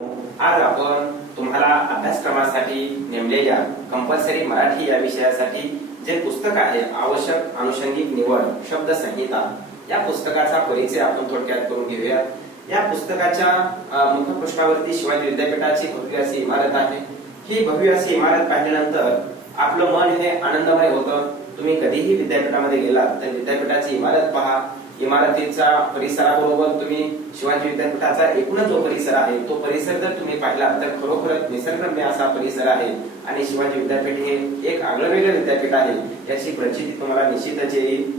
आज आपण तुम्हाला अभ्यासक्रमासाठी नेमलेल्या कंपल्सरी मराठी या विषयासाठी जे पुस्तक आहे आवश्यक अनुषंगिक निवड शब्द संहिता या पुस्तकाचा परिचय आपण थोडक्यात करून घेऊया। या पुस्तकाच्या मुखपृष्ठावरती शिवाजी विद्यापीठाची भव्य अशी इमारत आहे। ही भव्य अशी इमारत पाहिल्यानंतर आपलं मन हे आनंदमय होतं। तुम्ही कधीही विद्यापीठामध्ये गेलात तर विद्यापीठाची इमारत पहा। इमारतीचा परिसराबरोबर तुम्ही शिवाजी विद्यापीठाचा एकूणच जो परिसर आहे तो परिसर जर तुम्ही पाहिला तर खरोखरच निसर्गरम्य असा परिसर आहे आणि शिवाजी विद्यापीठ हे एक आगळंवेगळं विद्यापीठ आहे याची प्रचिती तुम्हाला निश्चितच येईल।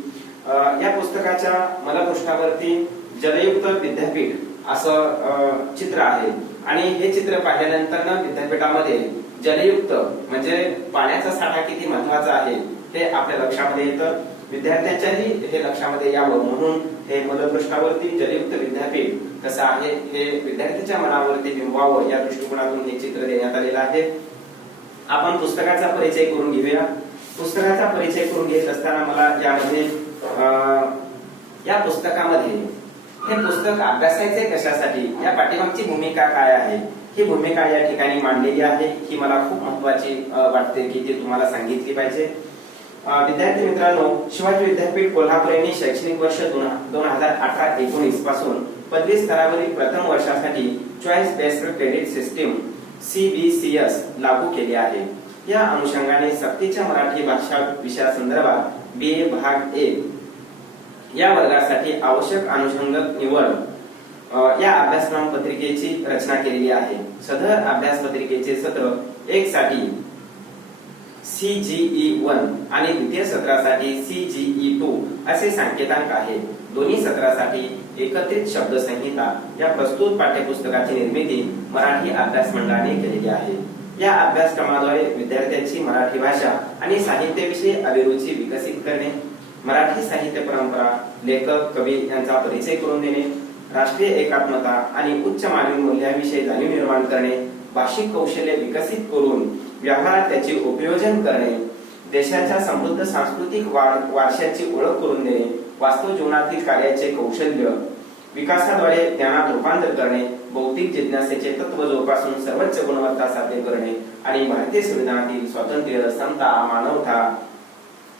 या पुस्तकाच्या मुखपृष्ठावरती जलयुक्त विद्यापीठ असं चित्र आहे आणि हे चित्र पाहिल्यानंतर ना विद्यापीठामध्ये जलयुक्त म्हणजे पाण्याचा साठा किती महत्त्वाचा आहे हे आपल्या लक्षामध्ये येतं। विद्यार्थ्यांच्याही हे लक्षामध्ये यावं म्हणून हे मुखपृष्ठावरती जलयुक्त विद्यापीठ कसं आहे हे विद्यार्थ्यांच्या मनावरती बिंबवावं या दृष्टिकोनातून हे चित्र देण्यात आलेलं आहे। आपण पुस्तकाचा परिचय करून घेऊया। पुस्तकाचा परिचय करून घेत असताना मला यामध्ये या पुस्तकामध्ये हे पुस्तक अभ्यासायचे कशासाठी या पाठीमागची भूमिका काय आहे ही भूमिका या ठिकाणी मांडलेली आहे। ही मला खूप महत्त्वाची वाटते की ती तुम्हाला सांगितली पाहिजे। विद्यार्थी मित्रांनो, शिवाजी विद्यापीठ कोल्हापूर यांनी शैक्षणिक वर्ष 2018-19 पासून पदवी स्तरावरील प्रथम वर्षासाठी choice based credit system CBCS लागू केली आहे। या अनुषंगाने सक्तीच्या मराठी भाषा विषयासंदर्भात BA भाग 1 या वर्गासाठी आवश्यक अनुषंगिक निवड या अभ्यासक्रम पत्रिकेची रचना केलेली आहे। सदर अभ्यास पत्रिकेचे सत्र 1 साठी CGE 1 आणि द्वितीय सत्रासाठी CGE 2 असे संकेतांक आहे। दोन्ही सत्रासाठी एकत्रित शब्द संहिता या प्रस्तुत पाठ्यपुस्तकाची निर्मिती मराठी अभ्यास मंडळाने केलेली आहे। या अभ्यासक्रमाद्वारे विद्यार्थ्यांची मराठी भाषा आणि साहित्याविषयी अभिरुची विकसित करणे, मराठी साहित्य परंपरा, लेखक, कवी यांचा परिचय करून देणे, राष्ट्रीय एकात्मता आणि उच्च मानवी मूल्यांविषयी जाणीव निर्माण करणे, भाषिक कौशल्य विकसित करून व्यवहारात त्याचे उपयोजन करणे, देशाच्या समृद्ध सांस्कृतिक वारशाची ओळख करून देणे, वास्तव जीवनातील कार्याचे कौशल्य विकासाद्वारे ज्ञानात रूपांतर करणे, बौद्धिक जिज्ञासेचे तत्व जोपासून सर्वोच्च गुणवत्ता साध्य करणे आणि भारतीय संविधानातील स्वातंत्र्य, समता, मानवता,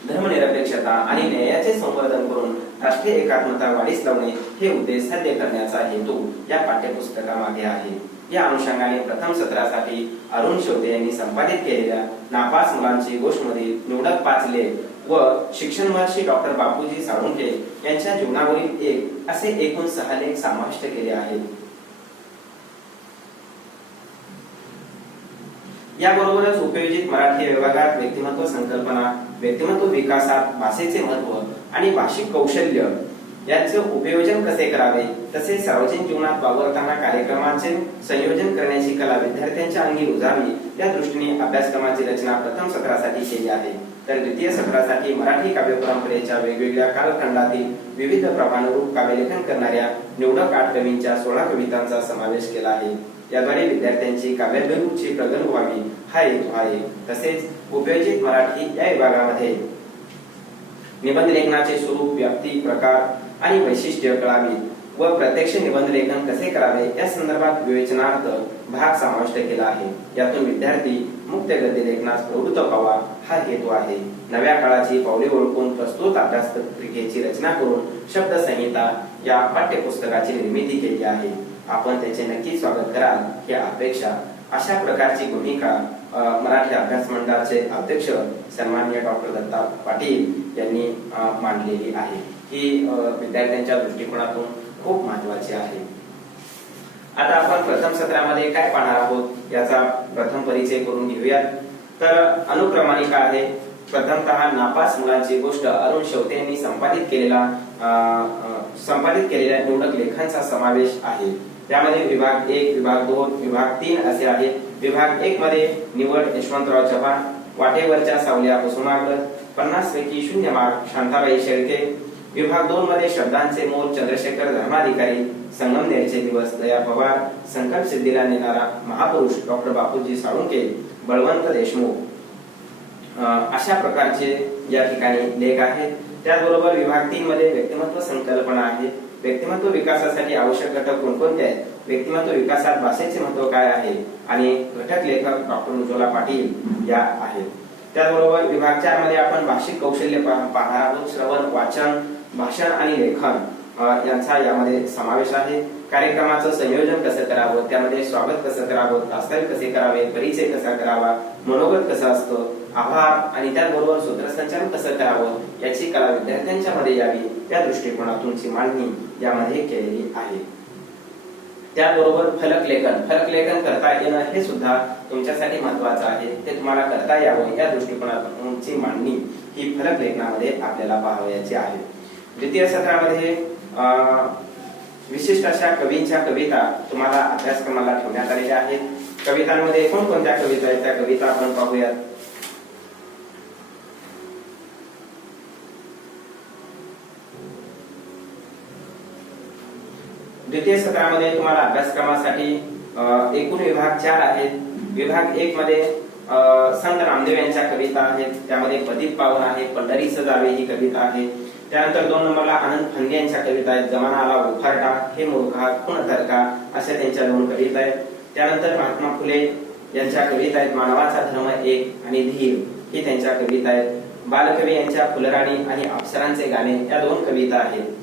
धर्मनिरपेक्षता आणि न्यायाचे संवर्धन करून राष्ट्रीय एकात्मता वाढीस लावणे हे उद्देश साध्य करण्याचा हेतू या पाठ्यपुस्तकामागे आहे। या अनुषंगाने प्रथम सत्रासाठी अरुण शेवते यांनी संपादित केलेल्या नापास मुलांची गोष्टमधील निवडक 5 लेख व शिक्षण महर्षी डॉक्टर बापूजी साळुंखे यांच्या जीवनावरील एक असे एकूण 6 लेख समाविष्ट केले आहेत। याबरोबरच उपयोजित मराठी विभागात व्यक्तिमत्व संकल्पना, व्यक्तिमत्व विकासात भाषेचे महत्त्व आणि भाषिक कौशल्य यांचे उपयोजन कसे करावे तसेच सार्वजनिक जीवनात वावरताना कार्यक्रमाचे संयोजन करण्याची कला विद्यार्थ्यांच्या अंगी रुजावी या दृष्टीने अभ्यासक्रमाची रचना प्रथम सत्रासाठी केली आहे। तर द्वितीय सत्रासाठी मराठी काव्य परंपरेच्या वेगवेगळ्या कालखंडातील विविध प्रभावरूप काव्यलेखन करणाऱ्या निवडक 8 कवींच्या 16 कवितांचा समावेश केला आहे। याद्वारे विद्यार्थ्यांची काव्याभिरुची प्रगल्भ व्हावी हा हेतू आहे। तसेच उपयोजित मराठी या विभागामध्ये निबंध लेखनाचे स्वरूप, व्याप्ती, प्रकार आणि वैशिष्ट्य कळावी व प्रत्यक्ष निबंध लेखन कसे करावे या संदर्भात विवेचनार्थ भाग समाविष्ट केला आहे। यातून विद्यार्थी मुक्त गद्य लेखनास प्रवृत्त व्हावा हा हेतू आहे। नव्या काळाची पावले ओळखून प्रस्तुत अभ्यास पत्रिकेची रचना करून शब्द संहिता या पाठ्यपुस्तकाची निर्मिती केली आहे। आपण त्याचे नक्की स्वागत कराल ही अपेक्षा। अशा प्रकारची भूमिका मराठी अभ्यास मंडळाचे अध्यक्ष सन्माननीय डॉक्टर दत्ता पाटील यांनी मांडलेली आहे। ही विद्यार्थ्यांच्या दृष्टिकोनातून खूप महत्त्वाची आहे। आता आपण प्रथम सत्रामध्ये काय पाहणार आहोत याचा प्रथम परिचय करून घेऊयात। तर अनुक्रमानिका आहे। प्रथमतः नापास मुलांची गोष्ट अरुण शेवते यांनी संपादित केलेल्या निवडक लेखांचा समावेश आहे। त्यामध्ये विभाग 1, विभाग 2, विभाग 3 असे आहेत। विभाग 1 मध्ये निवड यशवंतराव चव्हाण, वाटेवरच्या सावल्या कुसुमाग्रज, 50 पैकी 0 मार्क शांताबाई शेळके। विभाग 2 मध्ये शब्दांचे मोल चंद्रशेखर धर्माधिकारी, संगमनेरचे दिवस दया पवार, संकल्प सिद्धीला नेणारा महापुरुष डॉक्टर बापूजी साळुंखे, बळवंत देशमुख अशा प्रकारचे या ठिकाणी लेख आहेत। त्याचबरोबर विभाग 3 मध्ये व्यक्तिमत्व संकल्पना आहे। व्यक्तिमत्व विकासासाठी आवश्यक घटक कोणकोणते आहेत, व्यक्तिमत्व विकासात भाषेचे महत्व काय आहे आणि घटक लेखक डॉक्टर उज्ज्वला पाटील या आहेत. त्याचबरोबर विभाग 4 मध्ये आपण भाषिक कौशल्य पाहणार आहोत. श्रवण, वाचन, भाषण आणि लेखन यांचा यामध्ये समावेश आहे. कार्यक्रमाचं संयोजन कसं करावं, त्यामध्ये स्वागत कसं करावं, वास्तविक कसे करावे, परिचय कसा करावा, मनोगत कसं असतं, आभार आणि त्याचबरोबर सूत्रसंचालन कसं करावं याची कला विद्यार्थ्यांच्या मध्ये यावी या दृष्टिकोनातूनची मांडणी यामध्ये केलेली आहे. त्याचबरोबर फलकलेखन करता येणं हे सुद्धा तुमच्यासाठी महत्वाचं आहे. ते तुम्हाला करता यावं या दृष्टिकोनातूनची मांडणी ही फलकलेखनामध्ये आपल्याला पाहावयाची आहे. द्वितीय सत्रामध्ये विशिष्ट अशा कवींच्या कविता तुम्हाला अभ्यासक्रमाला ठेवण्यात आलेल्या आहेत. कवितांमध्ये कोणकोणत्या कविता आहेत त्या कविता आपण पाहूयात. द्वितीय सत्रामध्ये तुम्हाला अभ्यासक्रमासाठी एकूण विभाग 4 आहेत. विभाग 1 मध्ये संत रामदेव यांच्या कविता आहेत. त्यामध्ये पतित पावन आहे, पंढरी सजावे ही कविता आहे. त्यानंतर 2 नंबरला आनंद फंगे यांच्या कविता आहेत. जमाना आला उफारटा, हे मूर्खा कोण तरका अशा त्यांच्या 2 कविता आहेत. त्यानंतर महात्मा फुले यांच्या कविता आहेत. मानवाचा धर्म एक आणि धीर ही त्यांच्या कविता आहेत. बालकवी यांच्या फुलराणी आणि अप्सरांचे गाणे या 2 कविता आहेत.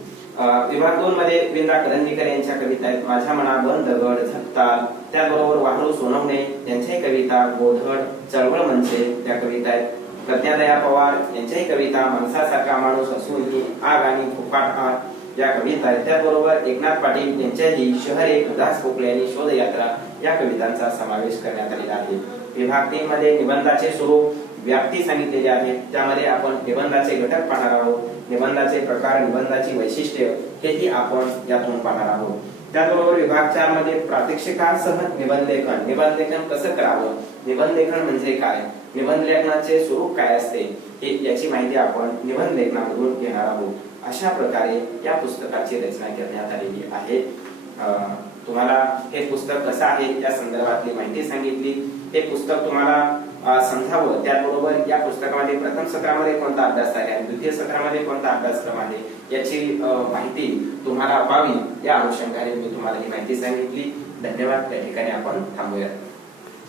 विभाग 2 मध्ये विंदा करंदीकर यांच्या कविता आहेत. माझ्या मना बन दगड झपताल, त्याचबरोबर वाहरू सोनवणे यांच्याही कविता, गोधड, चळवळ मनसे त्या कविता आहेत. प्रज्ञादया पवार यांच्याही कविता, माणसासारखा माणूस असूनही आग आणि फुफाट आग या कविता आहेत. त्याचबरोबर एकनाथ पाटील यांच्याही शहर एक, उदास कोकळे आणि शोधयात्रा या कवितांचा समावेश करण्यात आलेला आहे. विभाग 3 मध्ये निबंधाचे स्वरूप, व्याप्ती सांगितलेली आहे. त्यामध्ये आपण निबंधाचे घटक पाहणार आहोत. निबंधाचे प्रकार, निबंधाची वैशिष्ट्ये हेही आपण यातून पाहणार आहोत. त्याचबरोबर विभाग 4 मध्ये प्रात्यक्षिकासह निबंधलेखन कसं करावं, निबंधलेखन म्हणजे काय, निबंधलेखनाचे स्वरूप काय असते हे याची माहिती आपण निबंधलेखनामधून घेणार आहोत. अशा प्रकारे या पुस्तकाची रचना करण्यात आलेली आहे. तुम्हाला हे पुस्तक कसं आहे या संदर्भातली माहिती सांगितली. हे पुस्तक तुम्हाला समजावं, त्याचबरोबर या पुस्तकामध्ये प्रथम सत्रामध्ये कोणता अभ्यास आहे आणि द्वितीय सत्रामध्ये कोणता अभ्यासक्रम आहे याची माहिती तुम्हाला व्हावी या अनुषंगाने मी तुम्हाला ही माहिती सांगितली. धन्यवाद. त्या ठिकाणी आपण थांबूया.